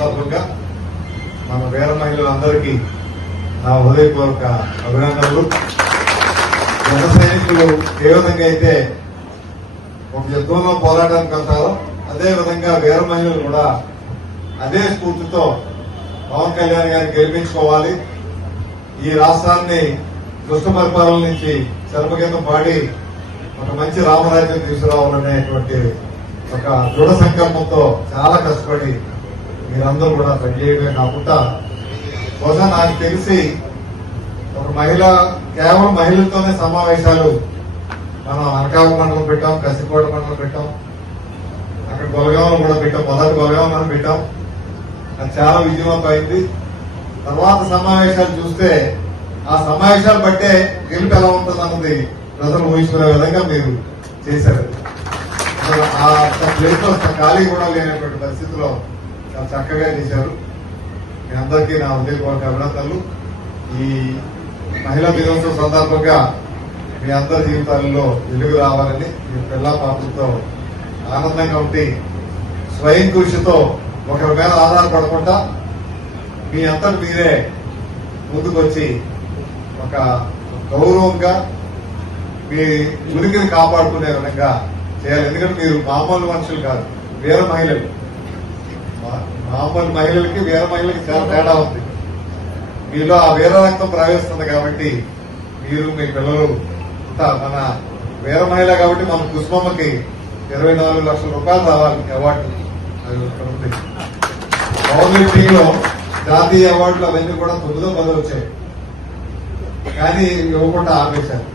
సందర్భంగా మన మహిళలు మహిళలందరికీ నా హృదయపూర్వక అభినందనలు. జన సైనికులు ఏ విధంగా అయితే ఒక యుద్ధంలో పోరాటానికి వెళ్తారో అదే విధంగా వీర మహిళలు కూడా అదే స్ఫూర్తితో పవన్ కళ్యాణ్ గారిని గెలిపించుకోవాలి. ఈ రాష్ట్రాన్ని దుష్ట పరిపాలన నుంచి చర్మగీతం పాడి ఒక మంచి రామరాజ్యం తీసుకురావాలనేటువంటి ఒక దృఢ సంకల్పంతో చాలా కష్టపడి మీరందరూ కూడా పనిచేయడమే కాకుండా బహుశా నాకు తెలిసి ఒక మహిళ కేవలం మహిళలతోనే సమావేశాలు మనం అనకాపల్లి మండలం పెట్టాం కసికోట మండలం పెట్టాం అక్కడ గొలగామలు కూడా పెట్టాం మొదటి గొలగామని పెట్టాం. అది చాలా విజయవంతం అయింది. తర్వాత సమావేశాలు చూస్తే ఆ సమావేశాలు బట్టే గెలుపు ఎలా ఉంటుంది అన్నది ప్రజలు ఊహించుకునే విధంగా మీరు చేశారు. అసలు ఆ ప్లేస్లో ఖాళీ కూడా లేనటువంటి పరిస్థితిలో చాలా చక్కగా చేశారు. మీ అందరికీ నా ఉదయపూర్వక అభినందనలు. ఈ మహిళా దినోత్సవం సందర్భంగా మీ అందరి జీవితాలలో వెలుగు రావాలని మీ పిల్ల పాపలతో ఆనందంగా ఉండి స్వయం కృషితో ఒకరి మీద ఆధారపడకుండా మీ అంతటి మీరే ముందుకొచ్చి ఒక గౌరవంగా మీ ఉనికిని కాపాడుకునే విధంగా చేయాలి. ఎందుకంటే మీరు మామూలు మనుషులు కాదు వేరే మహిళలు. మామూలు మహిళలకి వీర మహిళలకి చాలా తేడా ఉంది. మీలో ఆ వీర రక్తం ప్రవేశిస్తుంది కాబట్టి మీరు మీ పిల్లలు మన వీర మహిళ కాబట్టి మన కుసుమమ్మకి ఇరవై నాలుగు లక్షల రూపాయలు రావాలి అవార్డు. అది ఇక్కడ లో జాతీయ అవార్డులు అవన్నీ కూడా తొమ్మిదో పదో వచ్చాయి. కానీ ఇవ్వకుండా ఆపేశారు.